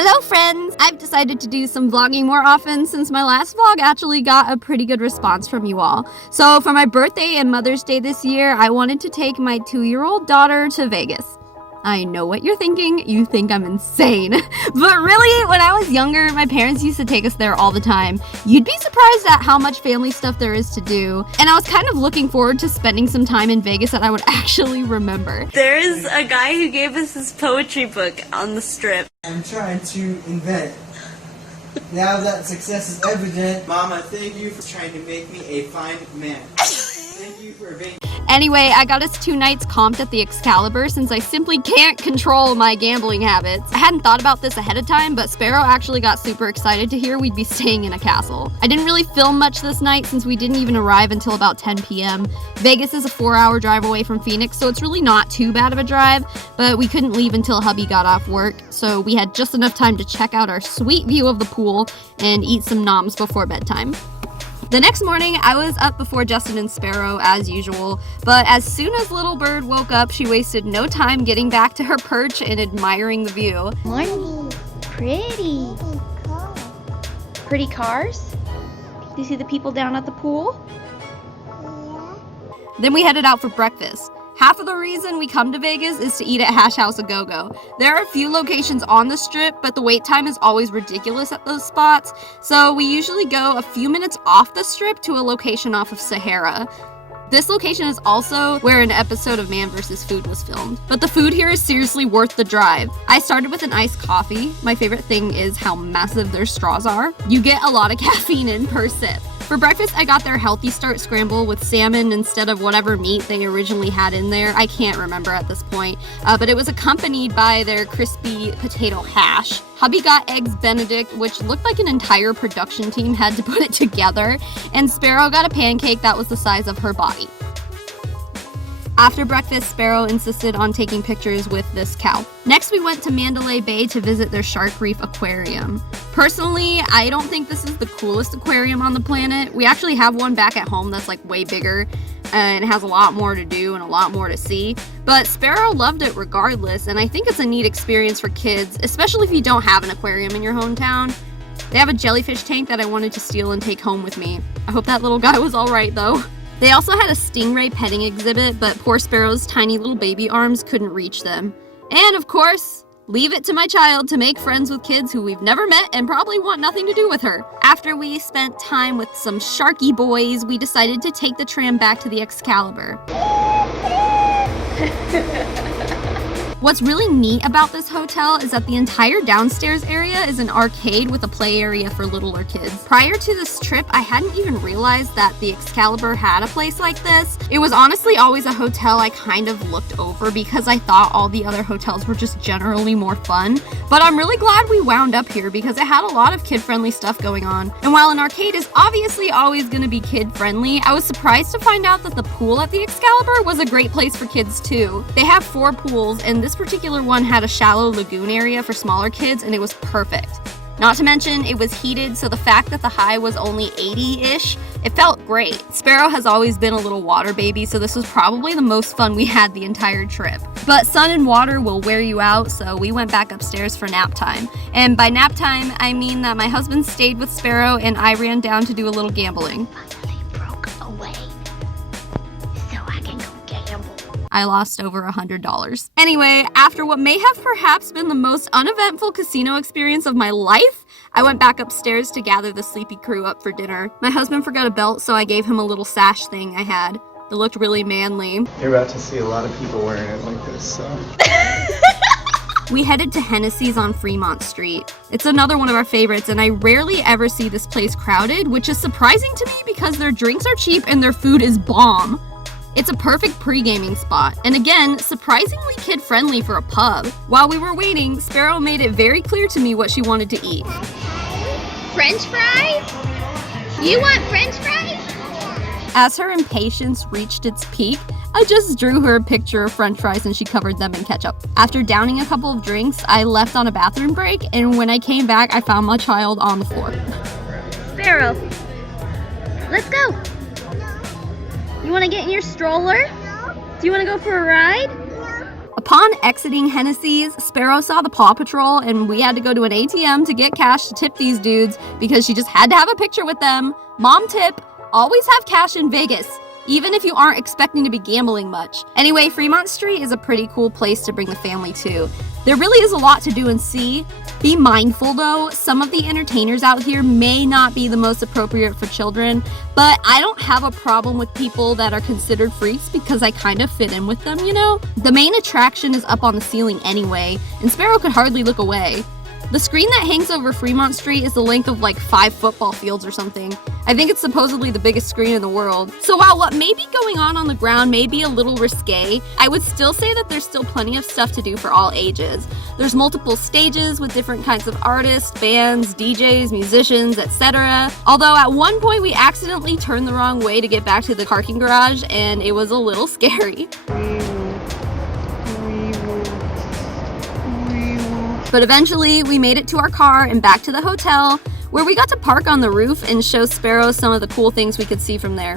Hello friends! I've decided to do some vlogging more often since my last vlog actually got a pretty good response from you all. So for my birthday and Mother's Day this year, I wanted to take my 2-year-old daughter to Vegas. I know what you're thinking, you think I'm insane. But really, when I was younger, my parents used to take us there all the time. You'd be surprised at how much family stuff there is to do. And I was kind of looking forward to spending some time in Vegas that I would actually remember. There's a guy who gave us his poetry book on the Strip. I'm trying to invent. Now that success is evident, Mama, thank you for trying to make me a fine man. Thank you for being... Anyway, I got us 2 nights comped at the Excalibur since I simply can't control my gambling habits. I hadn't thought about this ahead of time, but Sparrow actually got super excited to hear we'd be staying in a castle. I didn't really film much this night since we didn't even arrive until about 10 p.m. Vegas is a 4-hour drive away from Phoenix, so it's really not too bad of a drive, but we couldn't leave until hubby got off work, so we had just enough time to check out our sweet view of the pool and eat some noms before bedtime. The next morning, I was up before Justin and Sparrow as usual, but as soon as Little Bird woke up, she wasted no time getting back to her perch and admiring the view. Morning. Pretty. Pretty cars? Do you see the people down at the pool? Then we headed out for breakfast. Half of the reason we come to Vegas is to eat at Hash House A Go-Go. There are a few locations on the Strip, but the wait time is always ridiculous at those spots, so we usually go a few minutes off the Strip to a location off of Sahara. This location is also where an episode of Man vs. Food was filmed. But the food here is seriously worth the drive. I started with an iced coffee. My favorite thing is how massive their straws are. You get a lot of caffeine in per sip. For breakfast, I got their Healthy Start scramble with salmon instead of whatever meat they originally had in there. I can't remember at this point, but it was accompanied by their crispy potato hash. Hubby got Eggs Benedict, which looked like an entire production team had to put it together, and Sparrow got a pancake that was the size of her body. After breakfast, Sparrow insisted on taking pictures with this cow. Next, we went to Mandalay Bay to visit their Shark Reef Aquarium. Personally, I don't think this is the coolest aquarium on the planet. We actually have one back at home that's like way bigger and it has a lot more to do and a lot more to see. But Sparrow loved it regardless, and I think it's a neat experience for kids, especially if you don't have an aquarium in your hometown. They have a jellyfish tank that I wanted to steal and take home with me. I hope that little guy was alright though. They also had a stingray petting exhibit, but poor Sparrow's tiny little baby arms couldn't reach them. And of course, leave it to my child to make friends with kids who we've never met and probably want nothing to do with her. After we spent time with some Sharky boys, we decided to take the tram back to the Excalibur. What's really neat about this hotel is that the entire downstairs area is an arcade with a play area for littler kids. Prior to this trip, I hadn't even realized that the Excalibur had a place like this. It was honestly always a hotel I kind of looked over because I thought all the other hotels were just generally more fun. But I'm really glad we wound up here because it had a lot of kid-friendly stuff going on. And while an arcade is obviously always going to be kid-friendly, I was surprised to find out that the pool at the Excalibur was a great place for kids too. They have 4 pools, and this particular one had a shallow lagoon area for smaller kids, and it was perfect. Not to mention, it was heated, so the fact that the high was only 80-ish, it felt great. Sparrow has always been a little water baby, so this was probably the most fun we had the entire trip. But sun and water will wear you out, so we went back upstairs for nap time. And by nap time, I mean that my husband stayed with Sparrow and I ran down to do a little gambling. I lost over $100. Anyway, after what may have perhaps been the most uneventful casino experience of my life, I went back upstairs to gather the sleepy crew up for dinner. My husband forgot a belt, so I gave him a little sash thing I had. It looked really manly. You're about to see a lot of people wearing it like this, so... We headed to Hennessy's on Fremont Street. It's another one of our favorites, and I rarely ever see this place crowded, which is surprising to me because their drinks are cheap and their food is bomb. It's a perfect pre-gaming spot, and again, surprisingly kid-friendly for a pub. While we were waiting, Sparrow made it very clear to me what she wanted to eat. French fries? You want French fries? As her impatience reached its peak, I just drew her a picture of French fries and she covered them in ketchup. After downing a couple of drinks, I left on a bathroom break, and when I came back, I found my child on the floor. Sparrow, let's go. You want to get in your stroller? Do you want to go for a ride? Upon exiting Hennessy's, Sparrow saw the Paw Patrol and we had to go to an ATM to get cash to tip these dudes because she just had to have a picture with them. Mom tip, always have cash in Vegas, even if you aren't expecting to be gambling much. Anyway, Fremont Street is a pretty cool place to bring the family to. There really is a lot to do and see. Be mindful though, some of the entertainers out here may not be the most appropriate for children, but I don't have a problem with people that are considered freaks because I kind of fit in with them, you know? The main attraction is up on the ceiling anyway, and Sparrow could hardly look away. The screen that hangs over Fremont Street is the length of like 5 football fields or something. I think it's supposedly the biggest screen in the world. So while what may be going on the ground may be a little risque, I would still say that there's still plenty of stuff to do for all ages. There's multiple stages with different kinds of artists, bands, DJs, musicians, etc. Although at one point we accidentally turned the wrong way to get back to the parking garage and it was a little scary. But eventually, we made it to our car and back to the hotel, where we got to park on the roof and show Sparrow some of the cool things we could see from there.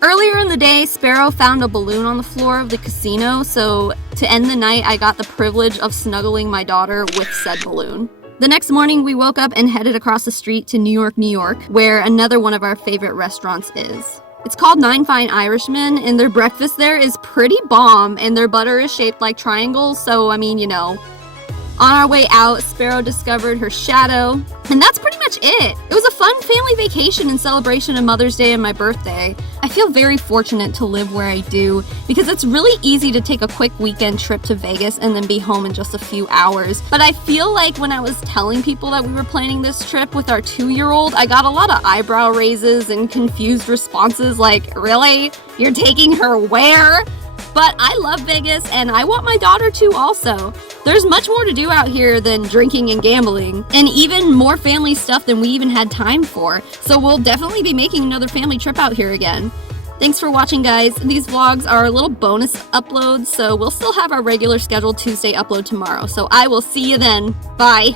Earlier in the day, Sparrow found a balloon on the floor of the casino, so to end the night, I got the privilege of snuggling my daughter with said balloon. The next morning, we woke up and headed across the street to New York, New York, where another one of our favorite restaurants is. It's called Nine Fine Irishmen, and their breakfast there is pretty bomb, and their butter is shaped like triangles, so I mean, you know. On our way out, Sparrow discovered her shadow, and that's pretty much it. It was a fun family vacation in celebration of Mother's Day and my birthday. I feel very fortunate to live where I do because it's really easy to take a quick weekend trip to Vegas and then be home in just a few hours. But I feel like when I was telling people that we were planning this trip with our 2-year-old, I got a lot of eyebrow raises and confused responses like, really? You're taking her where? But I love Vegas and I want my daughter to also. There's much more to do out here than drinking and gambling, and even more family stuff than we even had time for. So we'll definitely be making another family trip out here again. Thanks for watching, guys. These vlogs are little bonus uploads, so we'll still have our regular scheduled Tuesday upload tomorrow. So I will see you then. Bye.